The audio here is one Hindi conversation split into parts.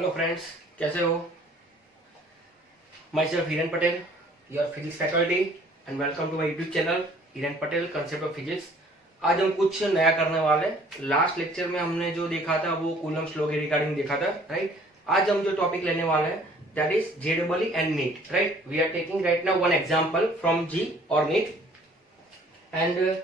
हेलो फ्रेंड्स, कैसे हो? Myself Hiren Patel, your physics faculty, and welcome to my YouTube channel Hiren Patel concept of physics. आज हम कुछ नया करने वाले हैं। लास्ट लेक्चर में हमने जो देखा था वो कूलम्ब्स लॉ के रिगार्डिंग देखा था, राइट। आज हम जो टॉपिक लेने वाले हैं दैट इज जेडबल and NEET, right. We are taking right now one example from JEE और NEET, and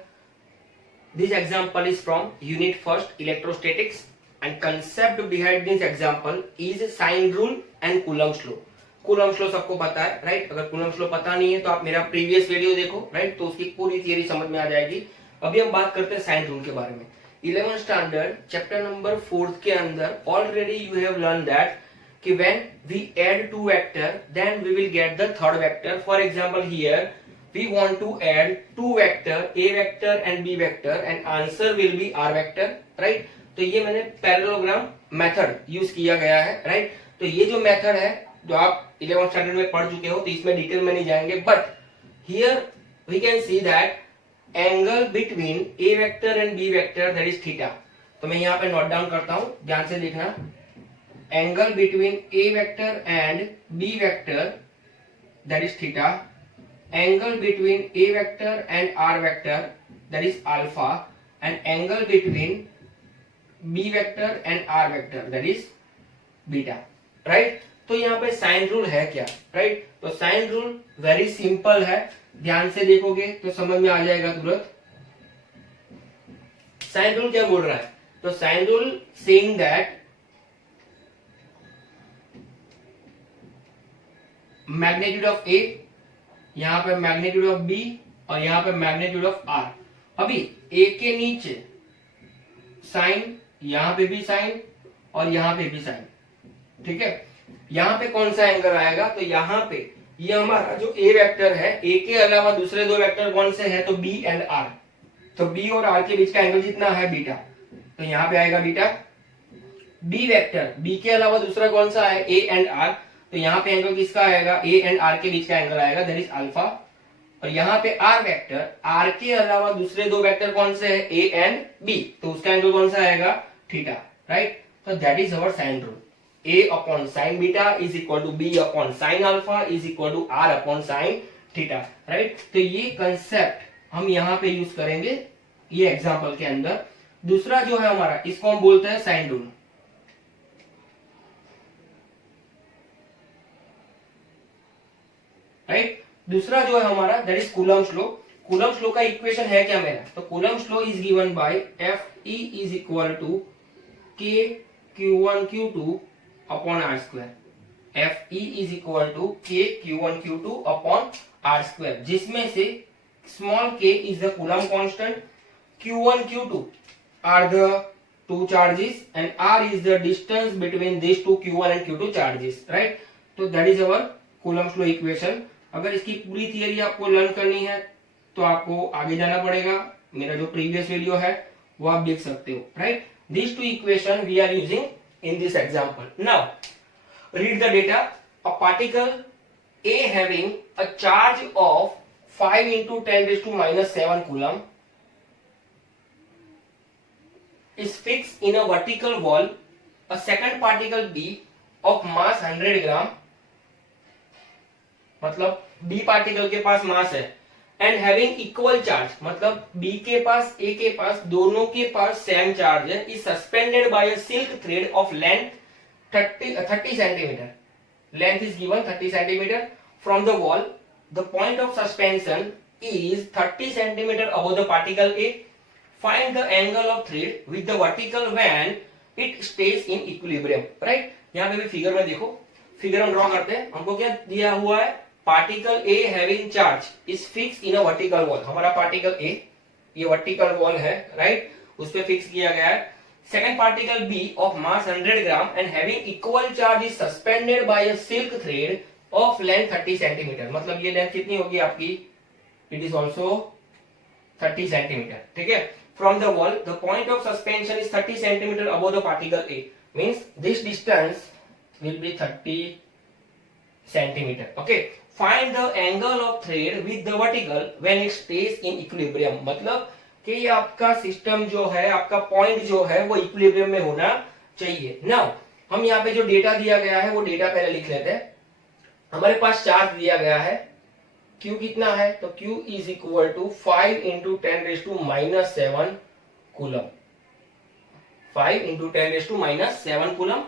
this example is from unit first electrostatics, and concept behind this example is sine rule and coulomb's law. coulomb's law सबको पता है, राइट। अगर coulomb's law पता नहीं है तो आप मेरा प्रीवियस वीडियो देखो, राइट, तो उसकी पूरी थियरी समझ में आ जाएगी। अभी हम बात करते हैं साइन रूल के बारे में। 11th स्टैंडर्ड चैप्टर नंबर 4 के अंदर already you have learn that कि when we add two vector then we will get the third vector. For example here we want to add two vector a vector and b vector and answer will be r vector, right। तो ये मैंने पैरेललोग्राम मेथड यूज किया गया है, राइट। तो ये जो मेथड है जो आप 11th स्टैंडर्ड में पढ़ चुके हो, तो इसमें डिटेल में नहीं जाएंगे, but here we can see that angle between a vector and b vector that is theta. तो मैं यहाँ पे नोट डाउन करता हूं, ध्यान से देखना। Angle between a vector and b vector that is theta, angle between a vector and r vector that is alpha, and angle between b vector and r vector that is beta, right। तो यहाँ पे साइन रूल है क्या, राइट। तो साइन रूल वेरी सिंपल है, ध्यान से देखोगे तो समझ में आ जाएगा तुरंत। साइन रूल क्या बोल रहा है? तो sine rule saying that magnitude of A, यहाँ पे मैग्नीट्यूड ऑफ बी और यहाँ पे मैग्नीट्यूड ऑफ आर। अभी ए के नीचे साइन, यहाँ पे भी साइन और यहाँ पे भी साइन, ठीक है। यहाँ पे कौन सा एंगल आएगा? तो यहाँ पे ये हमारा जो ए वेक्टर है, ए के अलावा दूसरे दो वेक्टर कौन से हैं? तो बी एंड आर। तो बी और आर के बीच का एंगल जितना है बीटा, तो यहाँ पे आएगा बीटा। बी वेक्टर, बी के अलावा दूसरा कौन सा है? A and R. तो यहाँ पे एंगल किसका आएगा? ए एंड आर के बीच का एंगल आएगा दैट इज अल्फा। और यहाँ पे आर वेक्टर, आर के अलावा दूसरे दो वेक्टर कौन से हैं? A and B. तो उसका एंगल कौन सा आएगा? Theta, right. तो that is our sine rule. A upon sine beta is equal to B upon sine alpha is equal to R upon sine theta, right. तो ये कंसेप्ट हम यहाँ पे यूज करेंगे ये एग्जाम्पल के अंदर। दूसरा जो है हमारा, इसको हम बोलते हैं साइन रूल, राइट। दूसरा जो है हमारा that is Coulomb's law. Coulomb's law का इक्वेशन है क्या मेरा? तो Coulomb's law is given by F E is equal to K Q one Q two upon R square. F E is equal to K Q one Q two upon R square, जिसमें से small K is the Coulomb constant, Q one Q two are the two charges and R is the distance between this two Q one and Q two charges, right. तो that is our Coulomb's law equation. अगर इसकी पूरी थियरी आपको लर्न करनी है तो आपको आगे जाना पड़ेगा, मेरा जो प्रीवियस वीडियो है वो आप देख सकते हो, right. This two equation we are using in this example. Now read the data. A particle A having a charge of 5 into 10 raised to minus 7 coulomb is fixed in a vertical wall. A second particle B of mass 100 gram, मतलब B पार्टिकल के पास मास है, एंड हैविंग इक्वल चार्ज, मतलब B के पास A के पास दोनों के पास सेम चार्ज है, is suspended bye a silk thread of length 30 centimetre. Length is given 30 centimetre from the wall. The point of suspension is 30 centimetre above the particle A। Find the angle of thread with the vertical when it stage in equilibrium, right. यहाँ पे भी फिगर में देखो, फिगर हम ड्रॉ करते हैं। हमको क्या दिया हुआ है? Particle A having charge is fix in a vertical wall. हमारा पार्टिकल A ये वर्टिकल वॉल है, राइट, उस पे फिक्स किया गया है। Second particle B of mass 100 gram and having equal charge is suspended bye a silk thread of length 30 centimetre. मतलब ये लेंथ कितनी होगी आपकी? इट इज ऑल्सो 30 सेंटीमीटर, ठीक है। From the wall the point of suspension is 30 centimetre above the particle A, means this distance will be 30 centimeter. Okay, find the angle of thread with the vertical when it stays in equilibrium. मतलब कि ये आपका सिस्टम जो है, आपका पॉइंट जो है वो इक्विलिब्रियम में होना चाहिए। नाउ हम यहाँ पे जो डेटा दिया गया है वो डेटा पहले लिख लेते हैं। हमारे पास चार्ज दिया गया है, Q कितना है, तो Q is equal to 5 into 10⁻⁻7 coulomb, 5 into 10⁻⁻7 coulomb.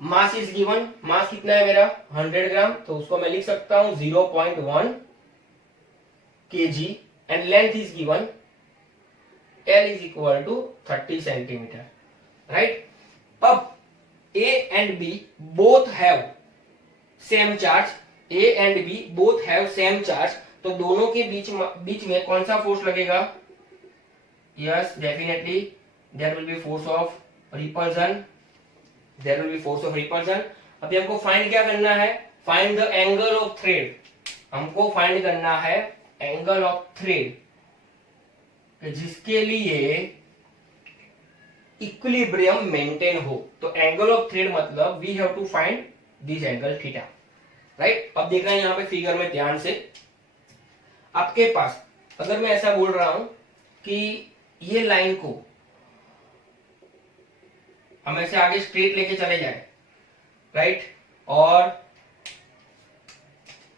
Mass is given, mass कितना है मेरा 100 ग्राम, तो उसको मैं लिख सकता हूं 0.1 kg and length is given L is equal to 30 centimetre, right. अब A and B both have same charge, A and B both have same charge, तो दोनों के बीच में कौन सा फोर्स लगेगा? Yes, definitely there will be force of repulsion, there will be force of repulsion. अभी हमको फाइंड क्या करना है? Find the angle of thread. हमको फाइंड करना है एंगल ऑफ थ्रेड, जिसके लिए इक्विलिब्रियम मेंटेन हो। तो एंगल ऑफ थ्रेड मतलब we have to find this angle theta, right. अब देख रहे हैं यहाँ पे फिगर में ध्यान से, आपके पास अगर मैं ऐसा बोल रहा हूं कि ये लाइन को हम ऐसे आगे स्ट्रेट लेके चले जाए, राइट, और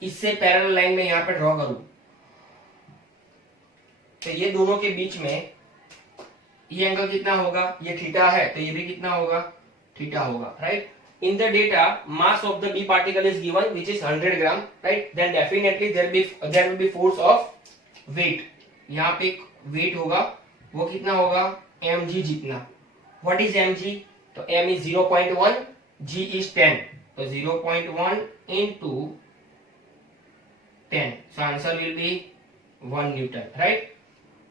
इससे पैरेलल लाइन में यहां पे ड्रॉ करूं, तो ये दोनों के बीच में ये एंगल कितना होगा? ये थीटा है, तो ये भी कितना होगा? थीटा होगा, right. In the data, mass of the B particle is given, which is 100 gram, right? Then definitely there will be force of weight. यहाँ पे एक weight होगा, वो कितना होगा? mg जितना। What is mg? तो m is 0.1, g is 10, तो 0.1 into 10. So answer will be 1 Newton, right?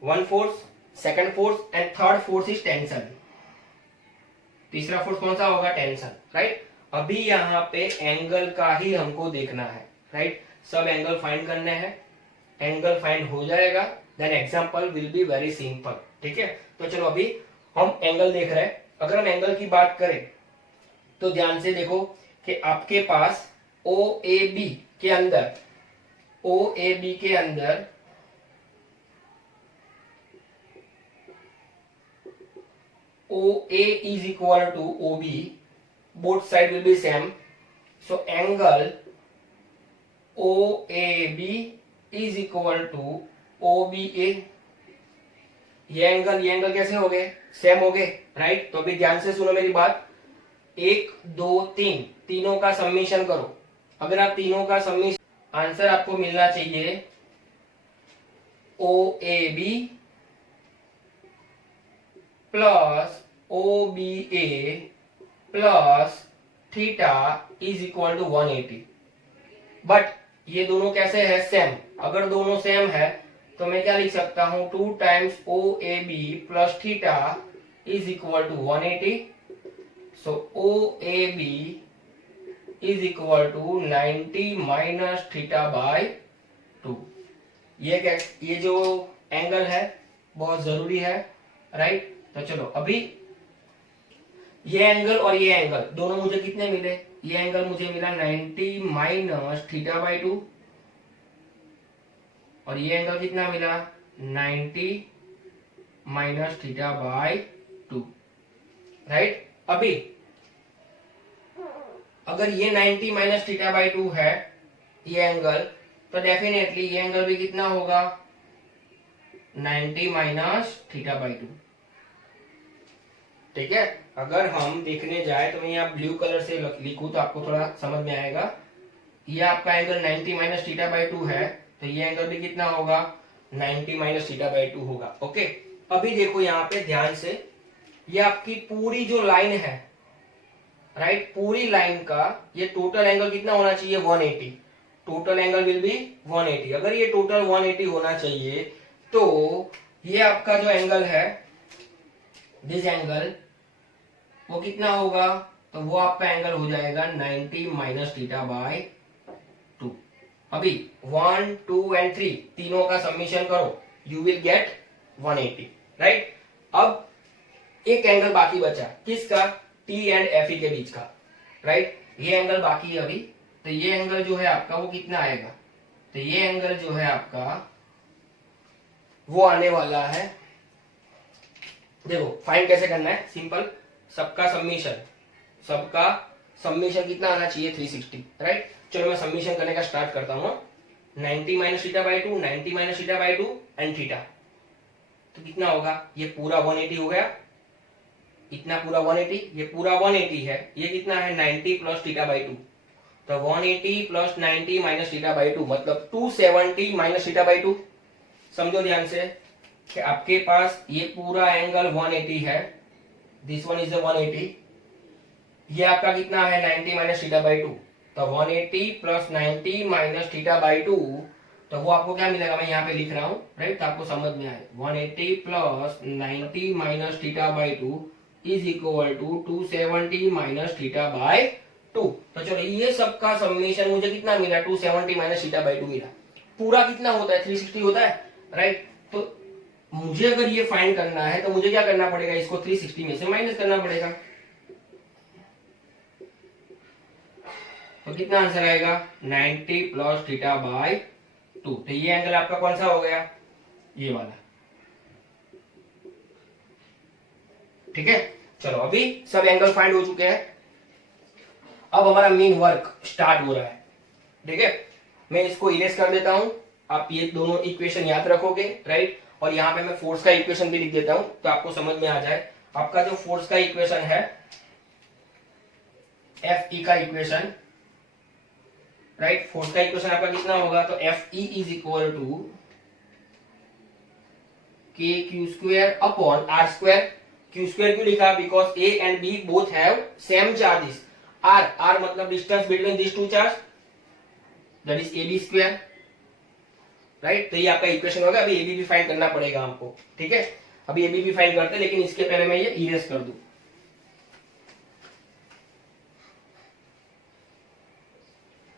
One force, second force and third force is tension. तीसरा फोर्स कौन सा होगा? Tension, right. अभी यहाँ पे एंगल का ही हमको देखना है, राइट। सब एंगल फाइंड करने हैं, एंगल फाइंड हो जाएगा, then example will be very simple, ठीक है। तो चलो अभी हम एंगल देख रहे हैं। अगर हम एंगल की बात करें तो ध्यान से देखो कि आपके पास OAB के अंदर, OAB के अंदर OA is equal to OB, both side will be same, so angle OAB is equal to OBA। ये एंगल कैसे हो गए? सेम हो गए, राइट। तो अभी ध्यान से सुनो मेरी बात, 1 2 3 तीनों का समीशन करो। अगर आप तीनों का समीशन, आंसर आपको मिलना चाहिए OAB plus OBA plus theta is equal to 180। But ये दोनों कैसे है? सेम। अगर दोनों सेम है तो मैं क्या लिख सकता हूं? 2 times OAB plus theta is equal to 180। So OAB is equal to 90 minus theta by 2। ये जो एंगल है बहुत जरूरी है, राइट। तो चलो अभी ये एंगल और ये एंगल दोनों मुझे कितने मिले? ये एंगल मुझे मिला 90 माइनस थीटा बाई 2, और ये एंगल कितना मिला? 90 माइनस थीटा बाई 2, राइट। अभी अगर ये 90 माइनस थीटा बाई 2 है ये एंगल, तो डेफिनेटली ये एंगल भी कितना होगा? 90 माइनस थीटा बाई 2, ठीक है। अगर हम देखने जाए तो मैं यहाँ ब्लू कलर से लिखूं तो आपको थोड़ा समझ में आएगा। ये आपका एंगल 90 माइनस थीटा बाई 2 है, तो ये एंगल भी कितना होगा? 90 माइनस थीटा बाई 2 होगा, ओके। अभी देखो यहाँ पे ध्यान से, ये आपकी पूरी जो लाइन है, राइट, पूरी लाइन का ये टोटल एंगल कितना होना चाहिए? 180। Total angle will be 180। अगर ये टोटल 180 होना चाहिए तो ये आपका जो एंगल है, दिस एंगल, वो कितना होगा? तो वो आपका एंगल हो जाएगा 90 माइनस थीटा बाय 2। अभी 1 2 एंड 3 तीनों का समीशन करो, यू विल गेट 180, राइट। अब एक एंगल बाकी बचा, किसका? T एंड FE के बीच का, राइट। ये एंगल बाकी है अभी, तो ये एंगल जो है आपका वो कितना आएगा? तो ये एंगल जो है आपका वो आने वाला है, देखो फाइंड कैसे करना है, सिंपल, सबका समीशन, सबका समीशन कितना आना चाहिए 360, राइट। चलो मैं समीशन करने का स्टार्ट करता हूँ। 90 minus theta by 2, 90 minus theta by 2 and theta, तो कितना होगा, ये पूरा 180 हो गया, इतना पूरा 180, ये पूरा 180 है, ये कितना है 90 प्लस थीटा बाई 2, तो 180 प्लस 90 माइनस थीटा बाई 2 मतलब 270 माइनस थीटा बाई 2। समझो ध्यान से कि आपके पास ये पूरा एंगल 180 है, दिस वन इज 180, ये आपका कितना है 90 माइनस थीटा बाई 2, तो 180 प्लस 90 माइनस थीटा बाई 2, तो वो आपको क्या मिलेगा, मैं यहाँ पे लिख रहा हूँ, राइट, तो आपको समझ में आए। 180 plus 90 minus theta by 2 is equal to 270 minus theta by 2। तो चलो ये सबका समेशन मुझे कितना मिला, 270 माइनस थीटा बाई 2 मिला। पूरा कितना होता है 360 होता है, राइट। तो मुझे अगर ये फाइंड करना है तो मुझे क्या करना पड़ेगा, इसको 360 में से माइनस करना पड़ेगा, तो कितना आंसर आएगा 90 प्लस थीटा बाई 2। तो ये एंगल आपका कौन सा हो गया, ये वाला, ठीक है। चलो अभी सब एंगल फाइंड हो चुके हैं, अब हमारा मेन वर्क स्टार्ट हो रहा है, ठीक है। मैं इसको इरेज कर देता हूं, आप ये दोनों इक्वेशन याद रखोगे, राइट, और यहां पे मैं फोर्स का इक्वेशन भी लिख देता हूं तो आपको समझ में आ जाए। आपका जो फोर्स का इक्वेशन है, एफ ई का इक्वेशन, राइट, फोर्स का इक्वेशन आपका कितना होगा, तो F E is equal to K Q square upon R square. Q square क्यों लिखा, because A and B both have same charges. R मतलब distance between this two charge, that is A B square, right. तो ये आपका इक्वेशन होगा। अभी ए बी भी फाइंड करना पड़ेगा हमको, ठीक है। अभी ए बी भी फाइंड करते हैं, लेकिन इसके पहले मैं ये इरेज कर दूं।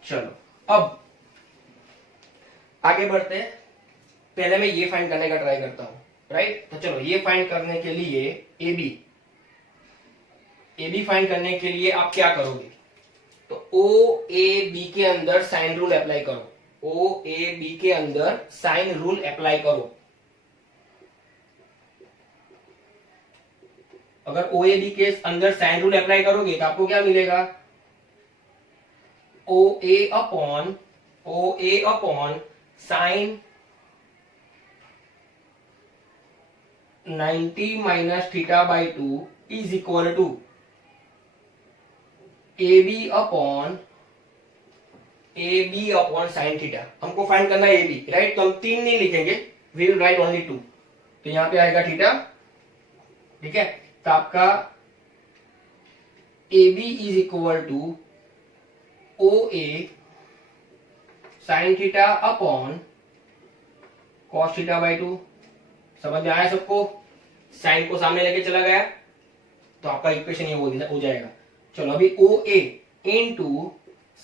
चलो अब आगे बढ़ते हैं, पहले मैं ये फाइंड करने का ट्राई करता हूं, राइट। तो चलो ये फाइंड करने के लिए ए बी फाइंड करने के लिए आप क्या करोगे, तो ओ ए बी के अंदर साइन रूल अप्लाई करो, ओ ए बी के अंदर साइन रूल अप्लाई करो। अगर ओ ए बी के अंदर साइन रूल अप्लाई करोगे तो आपको क्या मिलेगा, O A upon sine 90 minus theta by 2 is equal to A B upon sine theta. हमको फाइंड करना है ए बी, राइट। तो हम 3 नहीं लिखेंगे, वी विल राइट ओनली 2। तो यहां पे आएगा थीटा, ठीक है। तो आपका A B is equal to O A sine theta upon cos theta by 2। समझ में आया सबको, साइन को सामने लेके चला गया तो आपका इक्वेशन ये हो जाएगा। चलो अभी O A into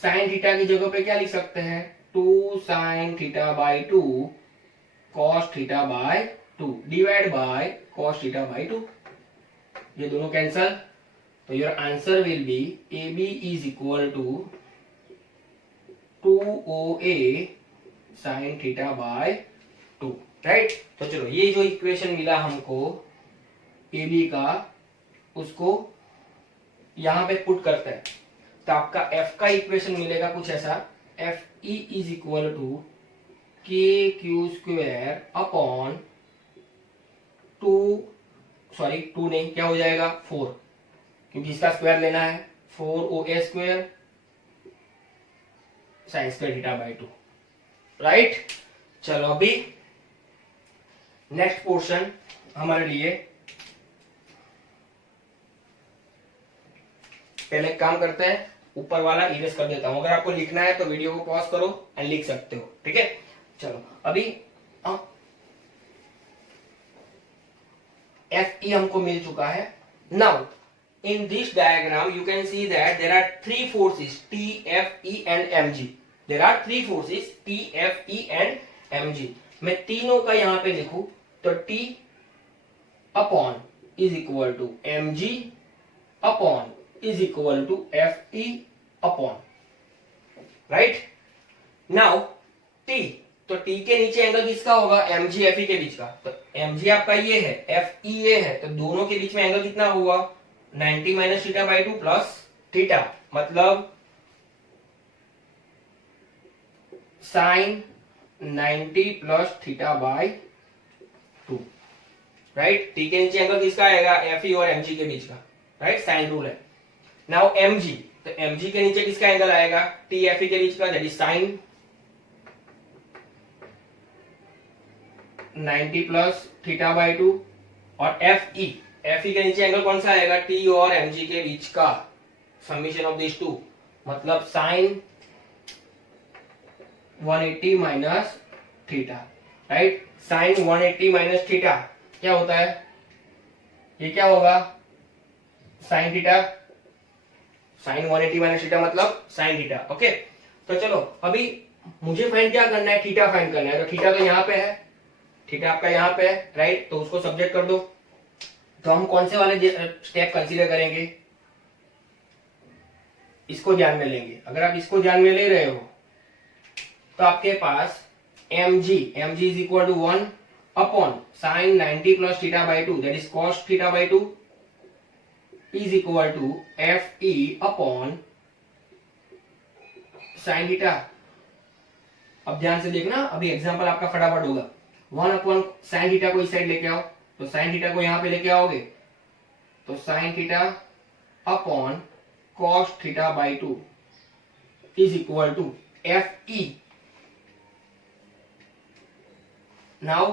sine theta की जगह पे क्या लिख सकते हैं, 2 sine theta by 2 cos theta by 2 divide by cos theta by 2। ये दोनों कैंसल, तो your answer will be A B is equal to 2OA sine theta by 2, right. तो चलो ये जो इक्वेशन मिला हमको ए बी का, उसको यहां पे पुट करते हैं, तो आपका एफ का इक्वेशन मिलेगा कुछ ऐसा, F E is equal to K Q square upon 2 नहीं, क्या हो जाएगा 4, क्योंकि इसका स्क्वायर लेना है, 4OA square sine square theta by 2, right. चलो अभी नेक्स्ट पोर्शन हमारे लिए, पहले काम करते हैं, ऊपर वाला इरेज कर देता हूं। अगर आपको लिखना है तो वीडियो को पॉज करो एंड लिख सकते हो, ठीक है। चलो अभी एफ ई हमको मिल चुका है। Now in this diagram you can see that there are 3 forces T, F, E and mg। There are 3 forces T, F, E and mg। मैं तीनों का यहां पे लिखूं तो T upon is equal to mg upon is equal to F E upon, right. Now T, तो T के नीचे एंगल किसका होगा, mg एफ ई के बीच का। तो mg आपका ये है, एफ ई ये है, तो दोनों के बीच में एंगल कितना होगा 90 minus theta by 2 plus theta मतलब sine 90 plus theta by 2, right. T के नीचे एंगल किसका आएगा, एफ ई और एम जी के बीच का, राइट, साइन रूल है। नाउ एम जी, तो एम जी के नीचे किसका एंगल आएगा, टी एफ ई के बीच का, that is sine 90 plus theta by 2। और एफ ई के नीचे एंगल कौन सा आएगा, टी और एम जी के बीच का, समीशन ऑफ दिस टू, मतलब sine 180 minus theta, right. Sine 180 minus theta क्या होता है, ये क्या होगा, sine theta, sine 180 minus theta मतलब साइन थीटा, ओके। तो चलो अभी मुझे फाइंड क्या करना है, थीटा फाइंड करना है। तो थीटा तो यहाँ पे है, थीटा आपका यहाँ पे है, राइट, तो उसको सब्जेक्ट कर दो। तो हम कौन से वाले स्टेप कंसीडर करेंगे, इसको ध्यान में लेंगे। अगर आप इसको ध्यान में ले रहे हो तो आपके पास mg is equal to 1 upon sine 90 plus theta by 2 that is cos theta by 2 is equal to F E upon sine theta. अब ध्यान से देखना, अभी एग्जांपल आपका फटाफट होगा। 1 अपॉन साइन थीटा को इस साइड लेके आओ, तो साइन थीटा को यहां पे लेके आओगे तो sine theta upon cos theta by 2 is equal to F E. Now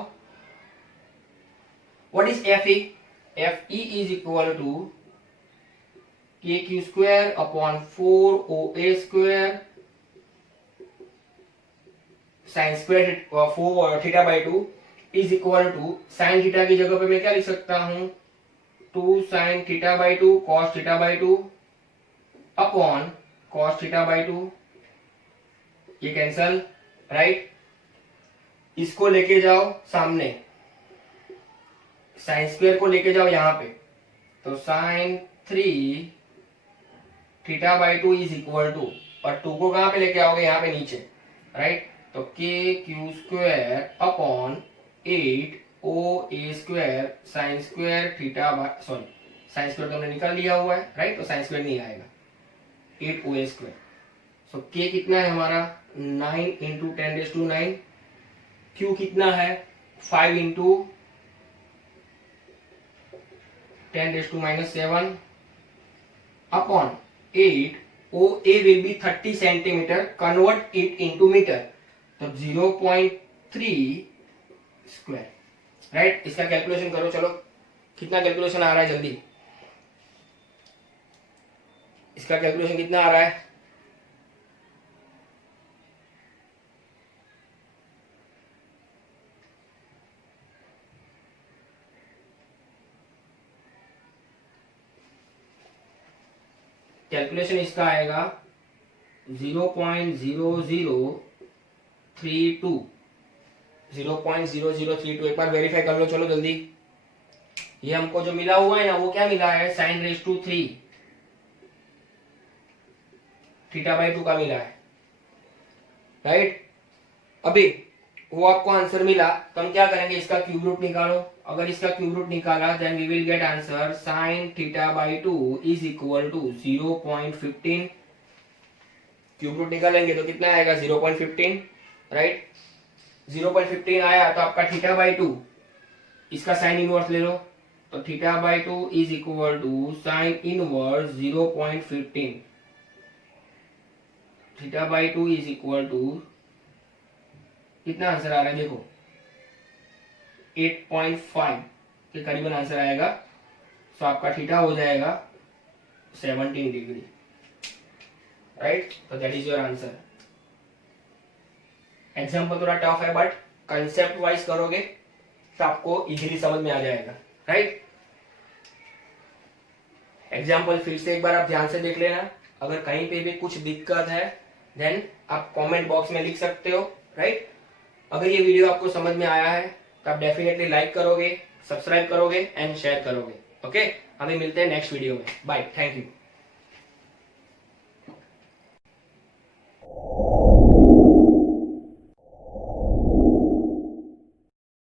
what is F E? F E is equal to K Q square upon 4 O A square sine square 4 theta by 2 is equal to sine theta की जगह पे मैं क्या लिख सकता हूं, 2 sine theta by 2 cos theta by 2 upon cos theta by 2। ये कैंसल, राइट। इसको लेके जाओ सामने, साइन स्क्वायर को लेके जाओ यहां पे, तो sine 3 theta by 2 is equal to, और 2 को कहां पे लेके आओगे, यहां पे नीचे, राइट। तो K Q square upon 8 O A square sine square theta by, sorry sine square तो हमने निकाल लिया हुआ है, राइट, तो साइन स्क्वायर नहीं आएगा, 8 ओ ए स्क्वायर। सो के कितना है हमारा 9 इंटू 10⁻⁹, क्यू कितना है 5 into 10⁻⁷ upon 8 O A will be 30 centimetre, convert it into metre, तो 0.3 स्क्वायर, राइट। इसका कैलकुलेशन करो, चलो कितना कैलकुलेशन आ रहा है जल्दी, इसका कैलकुलेशन कितना आ रहा है, कैलकुलेशन इसका आएगा 0.0032, 0.0032। एक बार वेरीफाई कर लो, चलो जल्दी। ये हमको जो मिला हुआ है ना, वो क्या मिला है, sine raise to 3 theta by 2 का मिला है, राइट। अभी वो आपको आंसर मिला तो हम क्या करेंगे, इसका क्यूब रूट निकालो। अगर इसका क्यूब रूट निकाला then we will get answer sine theta by 2 is equal to 0.15। Cube root निकालेंगे तो कितना आएगा 0.15, राइट। 0.15 आया तो आपका थीटा बाई 2, इसका साइन इनवर्स ले लो, तो theta by 2 is equal to sine inverse 0.15। Theta by 2 is equal to कितना आंसर आ रहा है देखो, 8.5 के करीबन आंसर आएगा। तो आपका थीटा हो जाएगा 17 डिग्री, राइट। तो that is your answer. Example थोड़ा टफ है बट कंसेप्ट वाइज करोगे तो आपको इजीली समझ में आ जाएगा, राइट। एग्जाम्पल फिर से एक बार आप ध्यान से देख लेना। अगर कहीं पे भी कुछ दिक्कत है देन आप कमेंट बॉक्स में लिख सकते हो, राइट। अगर ये वीडियो आपको समझ में आया है तो आप डेफिनेटली लाइक करोगे, सब्सक्राइब करोगे एंड शेयर करोगे, ओके। हमें मिलते हैं नेक्स्ट वीडियो में, बाय, थैंक यू।